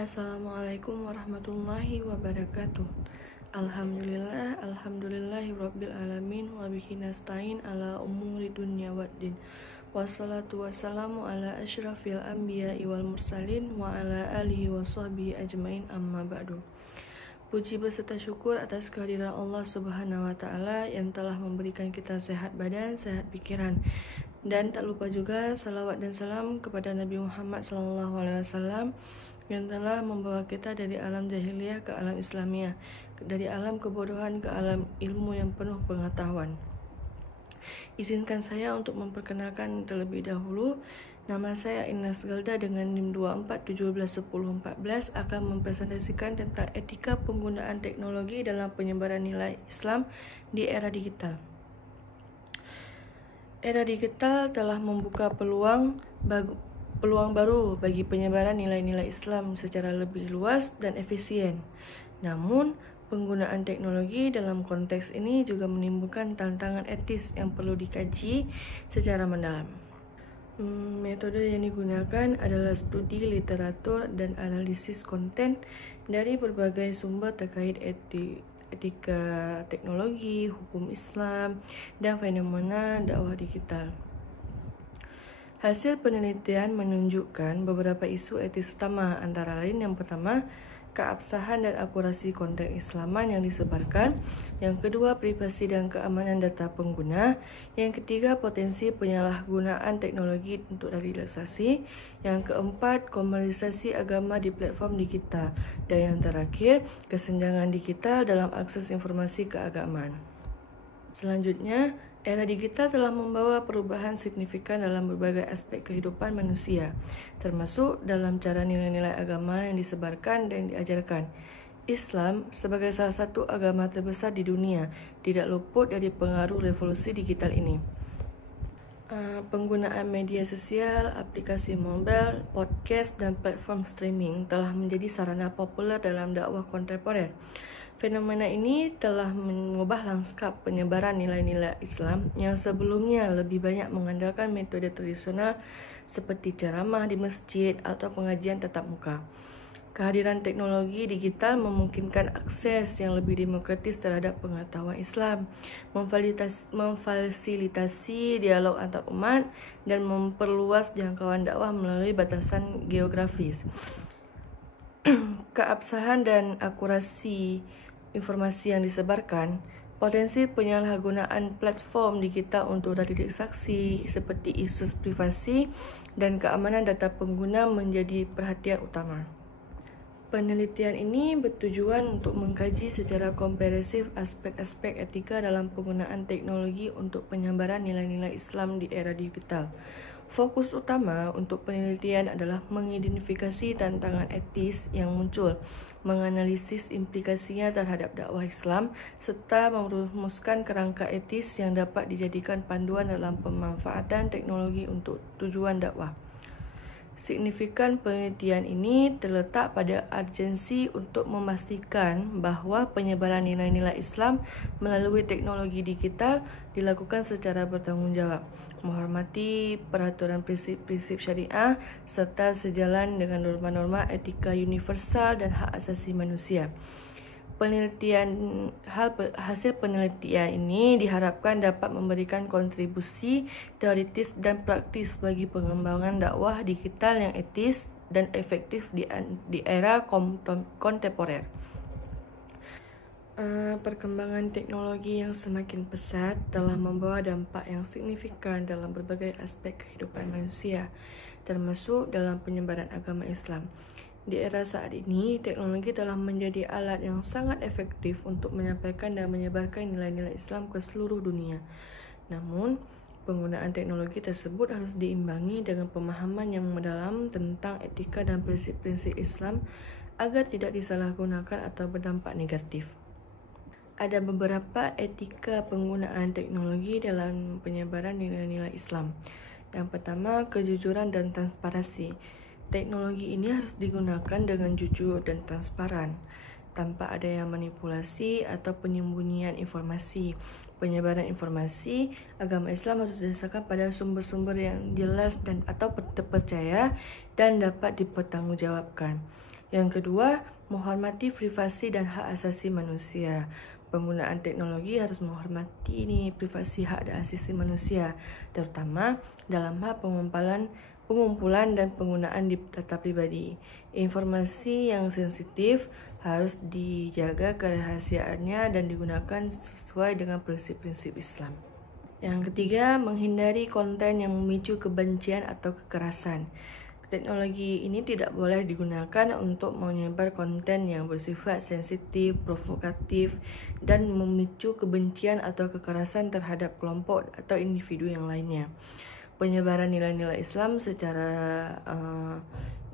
Assalamualaikum warahmatullahi wabarakatuh. Alhamdulillahi rabbil alamin wa bihi nasta'in ala umuri dunya waddin. Wassalatu wassalamu ala asyrafil anbiya'i wal mursalin wa ala alihi wa sahbihi ajmain amma ba'du. Puji beserta syukur atas kehadiran Allah Subhanahu wa taala yang telah memberikan kita sehat badan, sehat pikiran. Dan tak lupa juga salawat dan salam kepada Nabi Muhammad SAW yang telah membawa kita dari alam jahiliyah ke alam Islamiyah, dari alam kebodohan ke alam ilmu yang penuh pengetahuan. Izinkan saya untuk memperkenalkan terlebih dahulu. Nama saya Ines Gelda dengan NIM 24171014 akan mempresentasikan tentang etika penggunaan teknologi dalam penyebaran nilai Islam di era digital. Era digital telah membuka peluang baru bagi penyebaran nilai-nilai Islam secara lebih luas dan efisien. Namun, penggunaan teknologi dalam konteks ini juga menimbulkan tantangan etis yang perlu dikaji secara mendalam. Metode yang digunakan adalah studi literatur dan analisis konten dari berbagai sumber terkait etika teknologi, hukum Islam, dan fenomena dakwah digital. Hasil penelitian menunjukkan beberapa isu etis utama, antara lain yang pertama, keabsahan dan akurasi konten Islaman yang disebarkan. Yang kedua, privasi dan keamanan data pengguna. Yang ketiga, potensi penyalahgunaan teknologi untuk radikalisasi. Yang keempat, komersialisasi agama di platform digital. Dan yang terakhir, kesenjangan digital dalam akses informasi keagamaan. Selanjutnya, era digital telah membawa perubahan signifikan dalam berbagai aspek kehidupan manusia, termasuk dalam cara nilai-nilai agama yang disebarkan dan diajarkan. Islam, sebagai salah satu agama terbesar di dunia, tidak luput dari pengaruh revolusi digital ini. Penggunaan media sosial, aplikasi mobile, podcast, dan platform streaming telah menjadi sarana populer dalam dakwah kontemporer. Fenomena ini telah mengubah lanskap penyebaran nilai-nilai Islam yang sebelumnya lebih banyak mengandalkan metode tradisional seperti ceramah di masjid atau pengajian tatap muka. Kehadiran teknologi digital memungkinkan akses yang lebih demokratis terhadap pengetahuan Islam, memfasilitasi dialog antar umat, dan memperluas jangkauan dakwah melalui batasan geografis. Keabsahan dan akurasi informasi yang disebarkan, potensi penyalahgunaan platform digital untuk radikalisasi seperti isu privasi dan keamanan data pengguna menjadi perhatian utama. Penelitian ini bertujuan untuk mengkaji secara komprehensif aspek-aspek etika dalam penggunaan teknologi untuk penyebaran nilai-nilai Islam di era digital. Fokus utama untuk penelitian adalah mengidentifikasi tantangan etis yang muncul, menganalisis implikasinya terhadap dakwah Islam, serta merumuskan kerangka etis yang dapat dijadikan panduan dalam pemanfaatan teknologi untuk tujuan dakwah. Signifikan penelitian ini terletak pada urgensi untuk memastikan bahawa penyebaran nilai-nilai Islam melalui teknologi digital dilakukan secara bertanggungjawab, menghormati peraturan prinsip-prinsip syariah serta sejalan dengan norma-norma etika universal dan hak asasi manusia. Hasil penelitian ini diharapkan dapat memberikan kontribusi teoritis dan praktis bagi pengembangan dakwah digital yang etis dan efektif di era kontemporer. Perkembangan teknologi yang semakin pesat telah membawa dampak yang signifikan dalam berbagai aspek kehidupan manusia, termasuk dalam penyebaran agama Islam. Di era saat ini, teknologi telah menjadi alat yang sangat efektif untuk menyampaikan dan menyebarkan nilai-nilai Islam ke seluruh dunia. Namun, penggunaan teknologi tersebut harus diimbangi dengan pemahaman yang mendalam tentang etika dan prinsip-prinsip Islam agar tidak disalahgunakan atau berdampak negatif. Ada beberapa etika penggunaan teknologi dalam penyebaran nilai-nilai Islam. Yang pertama, kejujuran dan transparansi. Teknologi ini harus digunakan dengan jujur dan transparan, tanpa ada yang manipulasi atau penyembunyian informasi. Penyebaran informasi agama Islam harus didasarkan pada sumber-sumber yang jelas dan atau terpercaya dan dapat dipertanggungjawabkan. Yang kedua, menghormati privasi dan hak asasi manusia. Penggunaan teknologi harus menghormati privasi hak dan asasi manusia, terutama dalam hal pengumpulan dan penggunaan data pribadi. Informasi yang sensitif harus dijaga kerahasiaannya dan digunakan sesuai dengan prinsip-prinsip Islam. Yang ketiga, menghindari konten yang memicu kebencian atau kekerasan. Teknologi ini tidak boleh digunakan untuk menyebar konten yang bersifat sensitif, provokatif, dan memicu kebencian atau kekerasan terhadap kelompok atau individu yang lainnya. Penyebaran nilai-nilai Islam secara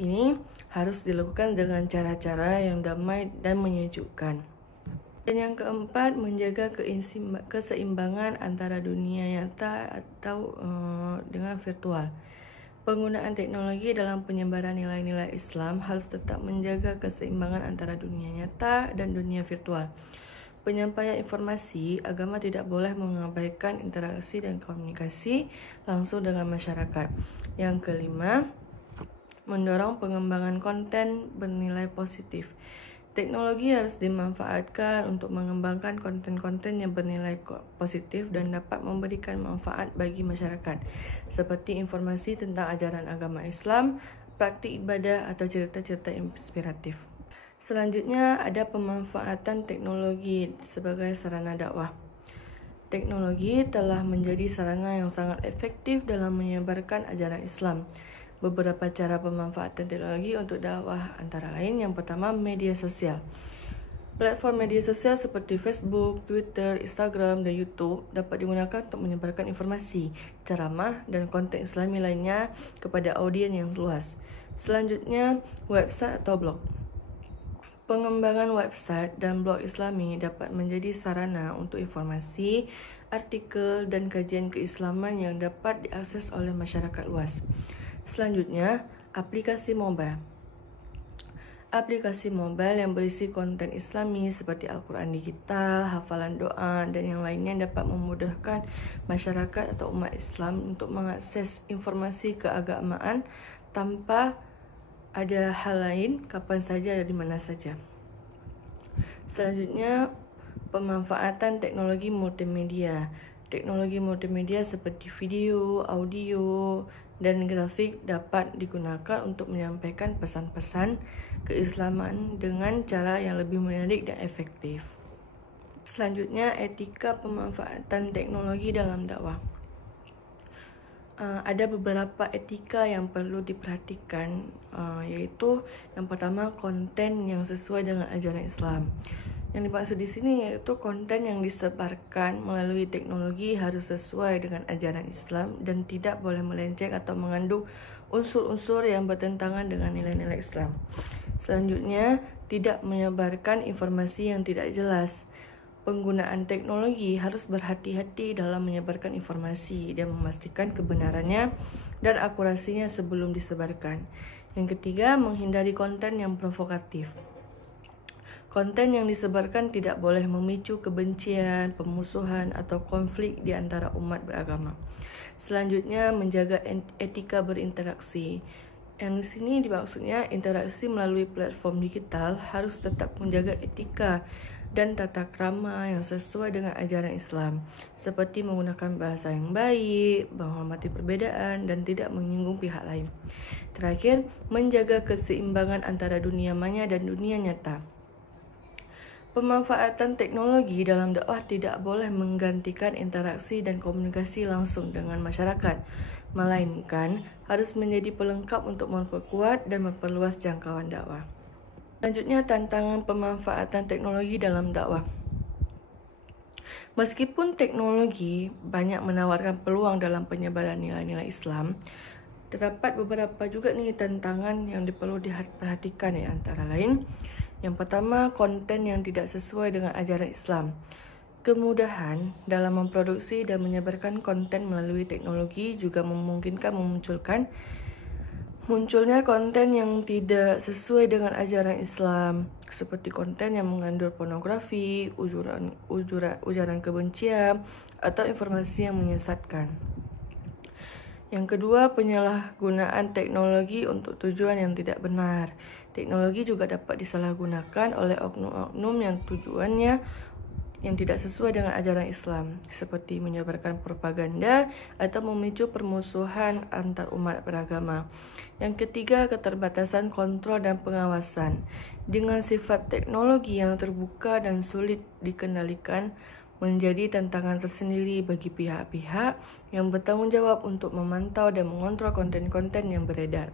ini harus dilakukan dengan cara-cara yang damai dan menyejukkan. Dan yang keempat, menjaga keseimbangan antara dunia nyata atau dengan virtual. Penggunaan teknologi dalam penyebaran nilai-nilai Islam harus tetap menjaga keseimbangan antara dunia nyata dan dunia virtual. Penyampaian informasi agama tidak boleh mengabaikan interaksi dan komunikasi langsung dengan masyarakat. Yang kelima, mendorong pengembangan konten bernilai positif. Teknologi harus dimanfaatkan untuk mengembangkan konten-konten yang bernilai positif dan dapat memberikan manfaat bagi masyarakat, seperti informasi tentang ajaran agama Islam, praktik ibadah, atau cerita-cerita inspiratif. Selanjutnya, ada pemanfaatan teknologi sebagai sarana dakwah. Teknologi telah menjadi sarana yang sangat efektif dalam menyebarkan ajaran Islam. Beberapa cara pemanfaatan teknologi untuk dakwah antara lain, yang pertama, media sosial. Platform media sosial seperti Facebook, Twitter, Instagram, dan YouTube dapat digunakan untuk menyebarkan informasi, ceramah, dan konten Islami lainnya kepada audiens yang luas. Selanjutnya, website atau blog. Pengembangan website dan blog Islami dapat menjadi sarana untuk informasi, artikel, dan kajian keislaman yang dapat diakses oleh masyarakat luas. Selanjutnya, aplikasi mobile. Aplikasi mobile yang berisi konten Islami seperti Al-Quran digital, hafalan doa, dan yang lainnya dapat memudahkan masyarakat atau umat Islam untuk mengakses informasi keagamaan tanpa ada hal lain, kapan saja dan di mana saja. Selanjutnya, pemanfaatan teknologi multimedia. Teknologi multimedia seperti video, audio, dan grafik dapat digunakan untuk menyampaikan pesan-pesan keislaman dengan cara yang lebih menarik dan efektif. Selanjutnya, etika pemanfaatan teknologi dalam dakwah. Ada beberapa etika yang perlu diperhatikan, yaitu yang pertama, konten yang sesuai dengan ajaran Islam. Yang dimaksud di sini yaitu konten yang disebarkan melalui teknologi harus sesuai dengan ajaran Islam dan tidak boleh melenceng atau mengandung unsur-unsur yang bertentangan dengan nilai-nilai Islam. Selanjutnya, tidak menyebarkan informasi yang tidak jelas. Penggunaan teknologi harus berhati-hati dalam menyebarkan informasi dan memastikan kebenarannya dan akurasinya sebelum disebarkan. Yang ketiga, menghindari konten yang provokatif. Konten yang disebarkan tidak boleh memicu kebencian, pemusuhan, atau konflik di antara umat beragama. Selanjutnya, menjaga etika berinteraksi. Yang di sini dimaksudnya interaksi melalui platform digital harus tetap menjaga etika dan tata krama yang sesuai dengan ajaran Islam, seperti menggunakan bahasa yang baik, menghormati perbedaan, dan tidak menyinggung pihak lain. Terakhir, menjaga keseimbangan antara dunia maya dan dunia nyata. Pemanfaatan teknologi dalam dakwah tidak boleh menggantikan interaksi dan komunikasi langsung dengan masyarakat, melainkan harus menjadi pelengkap untuk memperkuat dan memperluas jangkauan dakwah. Selanjutnya, tantangan pemanfaatan teknologi dalam dakwah. Meskipun teknologi banyak menawarkan peluang dalam penyebaran nilai-nilai Islam, terdapat beberapa juga tantangan yang perlu diperhatikan, antara lain, yang pertama, konten yang tidak sesuai dengan ajaran Islam. Kemudahan dalam memproduksi dan menyebarkan konten melalui teknologi juga memungkinkan munculnya konten yang tidak sesuai dengan ajaran Islam, seperti konten yang mengandung pornografi, ujaran kebencian, atau informasi yang menyesatkan. Yang kedua, penyalahgunaan teknologi untuk tujuan yang tidak benar. Teknologi juga dapat disalahgunakan oleh oknum-oknum yang tujuannya yang tidak sesuai dengan ajaran Islam, seperti menyebarkan propaganda atau memicu permusuhan antar umat beragama. Yang ketiga, keterbatasan kontrol dan pengawasan. Dengan sifat teknologi yang terbuka dan sulit dikendalikan, menjadi tantangan tersendiri bagi pihak-pihak yang bertanggung jawab untuk memantau dan mengontrol konten-konten yang beredar.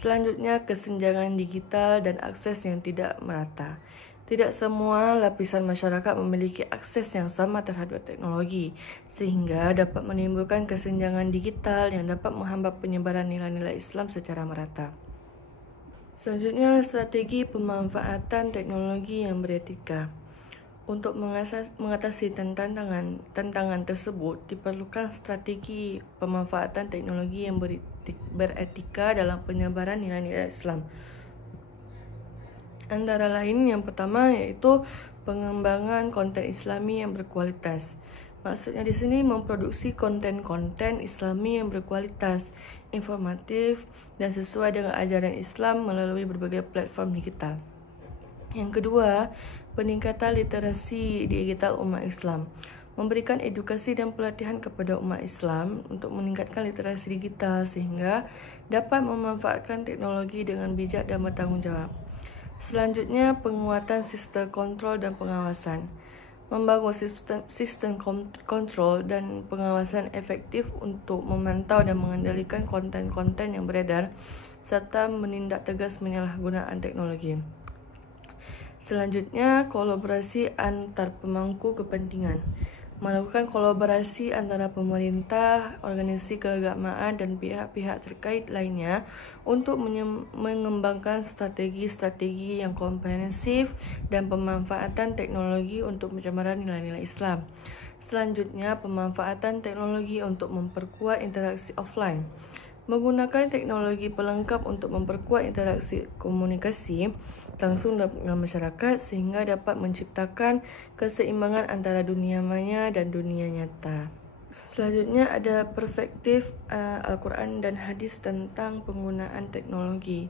Selanjutnya, kesenjangan digital dan akses yang tidak merata. Tidak semua lapisan masyarakat memiliki akses yang sama terhadap teknologi, sehingga dapat menimbulkan kesenjangan digital yang dapat menghambat penyebaran nilai-nilai Islam secara merata. Selanjutnya, strategi pemanfaatan teknologi yang beretika. Untuk mengatasi tantangan tersebut, diperlukan strategi pemanfaatan teknologi yang beretika dalam penyebaran nilai-nilai Islam. Antara lain, yang pertama yaitu pengembangan konten Islami yang berkualitas. Maksudnya di sini memproduksi konten-konten Islami yang berkualitas, informatif, dan sesuai dengan ajaran Islam melalui berbagai platform digital. Yang kedua, peningkatan literasi digital umat Islam. Memberikan edukasi dan pelatihan kepada umat Islam untuk meningkatkan literasi digital sehingga dapat memanfaatkan teknologi dengan bijak dan bertanggung jawab. Selanjutnya, penguatan sistem kontrol dan pengawasan. Membangun sistem kontrol dan pengawasan efektif untuk memantau dan mengendalikan konten-konten yang beredar serta menindak tegas penyalahgunaan teknologi. Selanjutnya, kolaborasi antar pemangku kepentingan. Melakukan kolaborasi antara pemerintah, organisasi keagamaan, dan pihak-pihak terkait lainnya untuk mengembangkan strategi-strategi yang komprehensif dan pemanfaatan teknologi untuk pencemaran nilai-nilai Islam. Selanjutnya, pemanfaatan teknologi untuk memperkuat interaksi offline. Menggunakan teknologi pelengkap untuk memperkuat interaksi komunikasi langsung dengan masyarakat sehingga dapat menciptakan keseimbangan antara dunia maya dan dunia nyata. Selanjutnya ada perspektif Al-Quran dan hadis tentang penggunaan teknologi.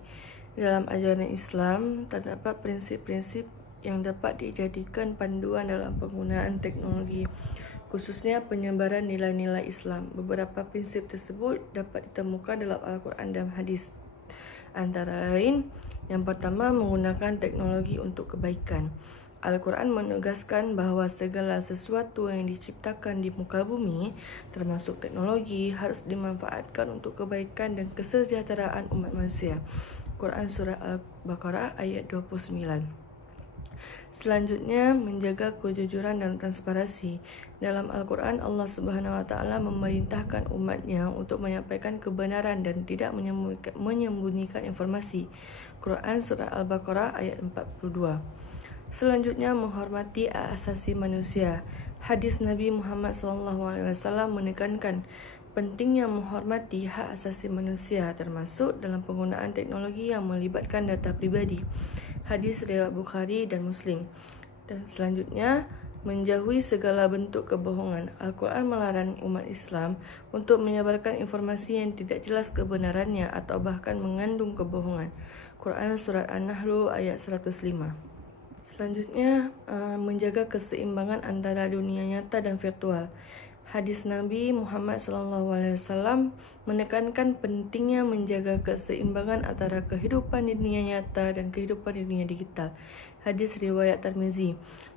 Dalam ajaran Islam terdapat prinsip-prinsip yang dapat dijadikan panduan dalam penggunaan teknologi, khususnya penyebaran nilai-nilai Islam. Beberapa prinsip tersebut dapat ditemukan dalam Al-Quran dan hadis. Antara lain, yang pertama, menggunakan teknologi untuk kebaikan. Al-Quran menegaskan bahawa segala sesuatu yang diciptakan di muka bumi, termasuk teknologi, harus dimanfaatkan untuk kebaikan dan kesejahteraan umat manusia. Quran Surah Al-Baqarah ayat 29. Selanjutnya, menjaga kejujuran dan transparansi. Dalam Al-Quran, Allah Subhanahu Wa Taala memerintahkan umatnya untuk menyampaikan kebenaran dan tidak menyembunyikan informasi. Quran Surah Al-Baqarah ayat 42. Selanjutnya, menghormati hak asasi manusia. Hadis Nabi Muhammad SAW menekankan pentingnya menghormati hak asasi manusia, termasuk dalam penggunaan teknologi yang melibatkan data pribadi. Hadis riwayat Bukhari dan Muslim. Dan selanjutnya, menjauhi segala bentuk kebohongan. Al-Quran melarang umat Islam untuk menyebarkan informasi yang tidak jelas kebenarannya atau bahkan mengandung kebohongan. Quran Surat An-Nahl ayat 105. Selanjutnya, menjaga keseimbangan antara dunia nyata dan virtual. Hadis Nabi Muhammad SAW menekankan pentingnya menjaga keseimbangan antara kehidupan di dunia nyata dan kehidupan di dunia digital. Hadis riwayat Tirmizi.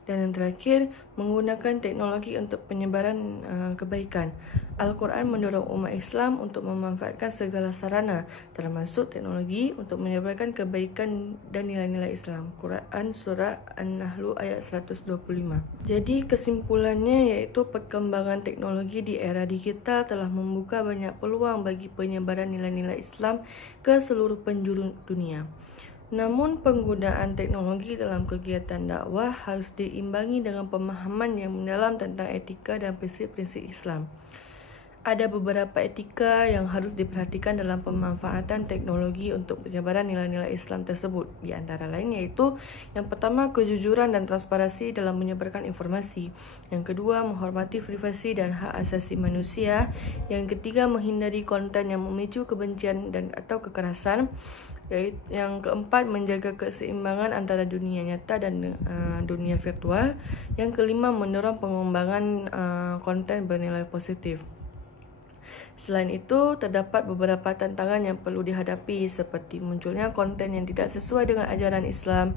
Dan yang terakhir, menggunakan teknologi untuk penyebaran kebaikan. Al-Quran mendorong umat Islam untuk memanfaatkan segala sarana, termasuk teknologi, untuk menyebarkan kebaikan dan nilai-nilai Islam. Quran Surah An-Nahl ayat 125. Jadi kesimpulannya yaitu perkembangan teknologi di era digital telah membuka banyak peluang bagi penyebaran nilai-nilai Islam ke seluruh penjuru dunia. Namun, penggunaan teknologi dalam kegiatan dakwah harus diimbangi dengan pemahaman yang mendalam tentang etika dan prinsip-prinsip Islam. Ada beberapa etika yang harus diperhatikan dalam pemanfaatan teknologi untuk penyebaran nilai-nilai Islam tersebut. Di antara lain yaitu, yang pertama, kejujuran dan transparansi dalam menyebarkan informasi. Yang kedua, menghormati privasi dan hak asasi manusia. Yang ketiga, menghindari konten yang memicu kebencian dan atau kekerasan. Yang keempat, menjaga keseimbangan antara dunia nyata dan dunia virtual. Yang kelima, mendorong pengembangan konten bernilai positif. Selain itu, terdapat beberapa tantangan yang perlu dihadapi seperti munculnya konten yang tidak sesuai dengan ajaran Islam,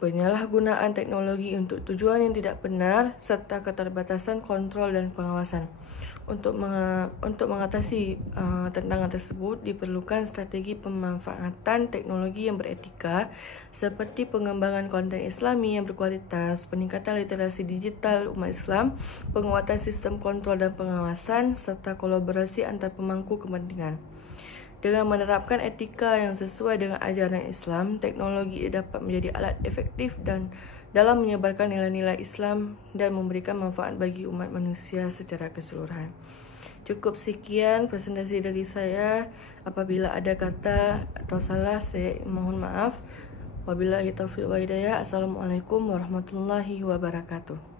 penyalahgunaan teknologi untuk tujuan yang tidak benar, serta keterbatasan kontrol dan pengawasan. Untuk mengatasi tantangan tersebut, diperlukan strategi pemanfaatan teknologi yang beretika seperti pengembangan konten Islami yang berkualitas, peningkatan literasi digital umat Islam, penguatan sistem kontrol dan pengawasan, serta kolaborasi antar pemangku kepentingan. Dengan menerapkan etika yang sesuai dengan ajaran Islam, teknologi dapat menjadi alat efektif dan dalam menyebarkan nilai-nilai Islam dan memberikan manfaat bagi umat manusia secara keseluruhan. Cukup sekian presentasi dari saya. Apabila ada kata atau salah, saya mohon maaf. Wabillahi taufiq wa hidayah. Assalamualaikum warahmatullahi wabarakatuh.